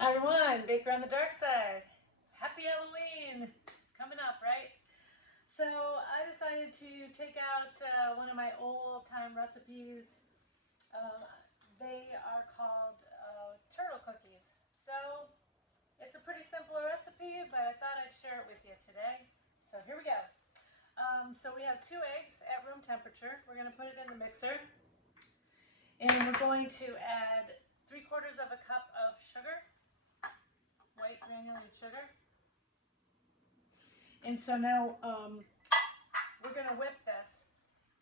Hi everyone, Baker on the Dark Side. Happy Halloween! It's coming up, right? So I decided to take out one of my old-time recipes. They are called turtle cookies. So it's a pretty simple recipe, but I thought I'd share it with you today. So here we go. So we have 2 eggs at room temperature. We're going to put it in the mixer. And we're going to add 3/4 of a cup of sugar. White granulated sugar. And so now we're going to whip this.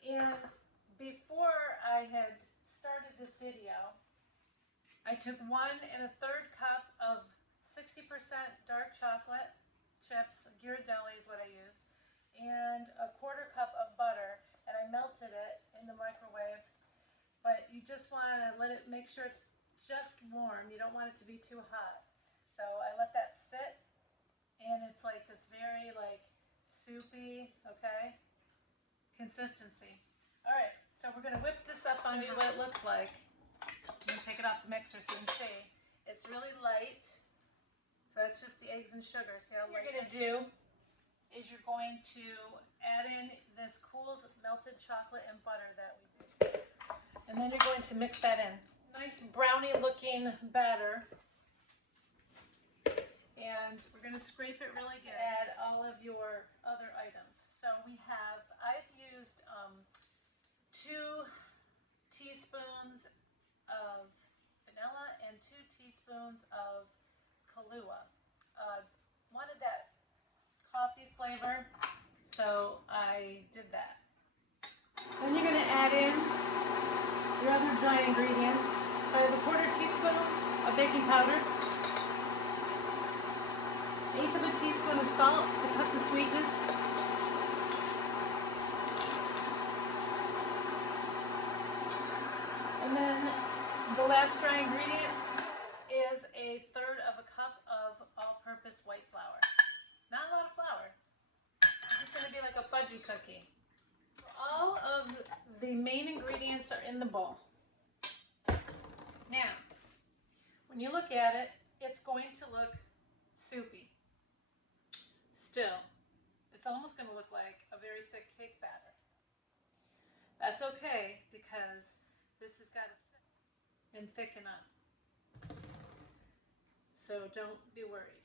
And before I had started this video, I took 1 1/3 cup of 60% dark chocolate chips, Ghirardelli is what I used, and a 1/4 cup of butter, and I melted it in the microwave. But you just want to let it, make sure it's just warm. You don't want it to be too hot. So I let that sit, and it's like this very soupy, okay, consistency. All right, so we're gonna whip this up on you what it looks like. I'm gonna take it off the mixer so you can see. It's really light, so that's just the eggs and sugar. See how light? What you're gonna do is you're going to add in this cooled melted chocolate and butter that we did. And then you're going to mix that in. Nice brownie looking batter. And we're going to scrape it really good. Add all of your other items. So I've used 2 teaspoons of vanilla and 2 teaspoons of Kahlua. Wanted that coffee flavor, so I did that. Then you're going to add in your other dry ingredients. So I have a 1/4 teaspoon of baking powder, 1/8 of a teaspoon of salt to cut the sweetness, and then the last dry ingredient is 1/3 of a cup of all-purpose white flour. Not a lot of flour. This is going to be like a fudgy cookie. All of the main ingredients are in the bowl. Now, when you look at it, it's going to look soupy. Still, it's almost going to look like a very thick cake batter. That's okay, because this has got to sit and thicken up. So don't be worried.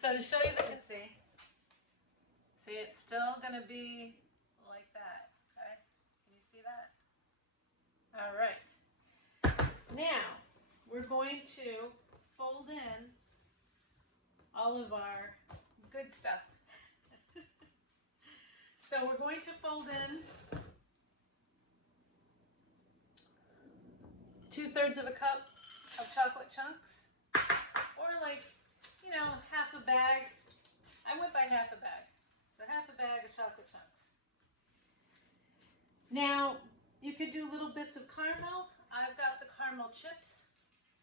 So to show you the consistency, see, it's still going to be like that. Okay? Can you see that? All right. Now, we're going to fold in all of our good stuff. So we're going to fold in 2/3 of a cup of chocolate chunks, or half a bag. I went by half a bag. So half a bag of chocolate chunks. Now, you could do little bits of caramel. I've got the caramel chips.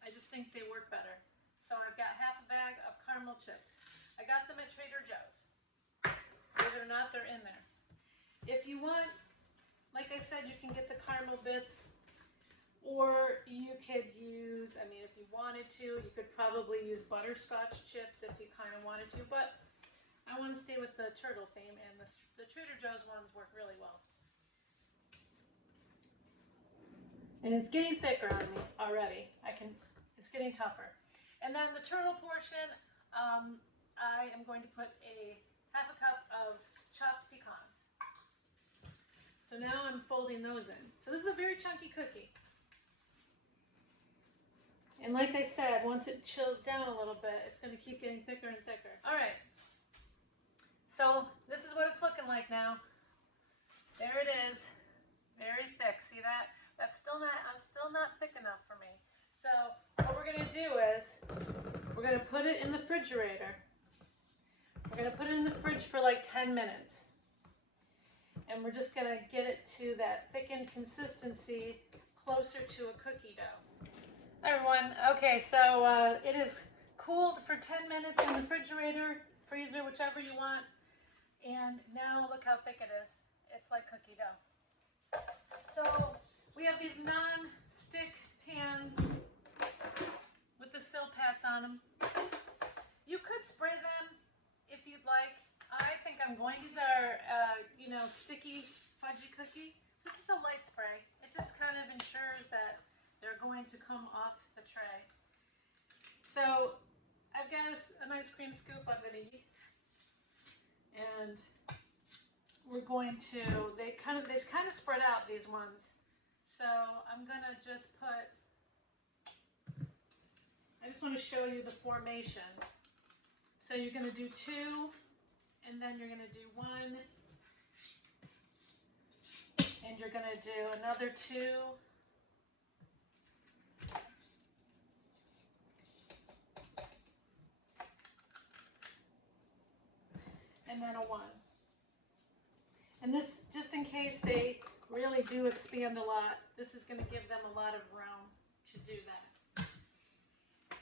I just think they work better. So I've got half a bag of caramel chips. I got them at Trader Joe's. Believe it or not, they're in there. If you want, like I said, you can get the caramel bits, or you could use, if you wanted to, you could probably use butterscotch chips if you kind of wanted to, but I want to stay with the turtle theme, and the Trader Joe's ones work really well. And it's getting thicker on me already. It's getting tougher. And then the turtle portion, I am going to put half a cup of chopped pecans. So now I'm folding those in. So this is a very chunky cookie. And like I said, once it chills down a little bit, it's going to keep getting thicker and thicker. All right. So this is what it's looking like now. There it is. Very thick. See that? That's still not thick enough for me. So what we're going to do is we're going to put it in the refrigerator. We're going to put it in the fridge for like 10 minutes. And we're just going to get it to that thickened consistency closer to a cookie dough. Hi everyone. Okay, so it is cooled for 10 minutes in the refrigerator, freezer, whichever you want. And now look how thick it is. It's like cookie dough. So we have these non-stick pans I'm going. These are, you know, sticky fudgy cookie. So it's just a light spray. It just kind of ensures that they're going to come off the tray. So I've got an ice cream scoop I'm going to use. And we're going to, they kind of spread out, these ones. So I'm going to just put, I just want to show you the formation. So you're going to do 2, and then you're going to do 1, and you're going to do another 2, and then a 1. And this, just in case they really do expand a lot, this is going to give them a lot of room to do that.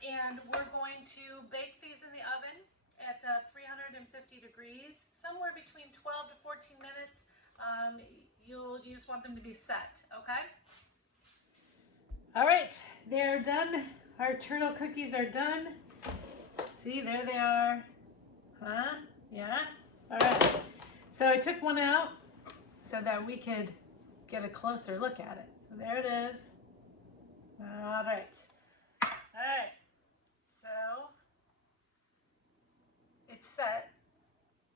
And we're going to bake these in the oven at 350 degrees, somewhere between 12 to 14 minutes. You just want them to be set, okay? All right, they're done. Our turtle cookies are done. See, there they are. Huh? Yeah? All right. So I took one out so that we could get a closer look at it. So there it is. All right. All right. So it's set.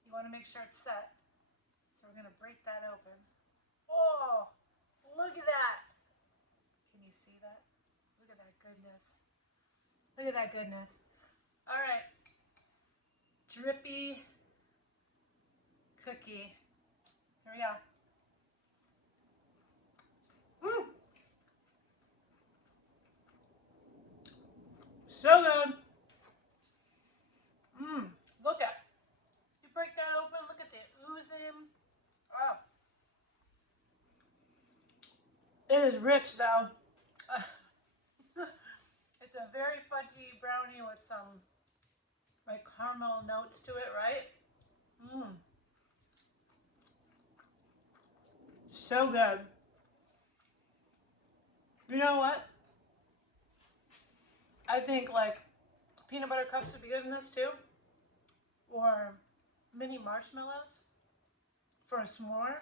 You want to make sure it's set. So we're going to break that open. Oh, look at that. Can you see that? Look at that goodness. Look at that goodness. All right. Drippy cookie. Here we go. Woo. So good. Look at. You break that open, look at the oozing. Oh. It is rich though. It's a very fudgy brownie with some like caramel notes to it, right? So good. You know what? I think like peanut butter cups would be good in this too. Or mini marshmallows for a s'more.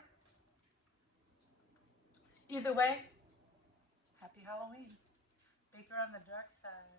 Either way, happy Halloween. Baker on the dark side.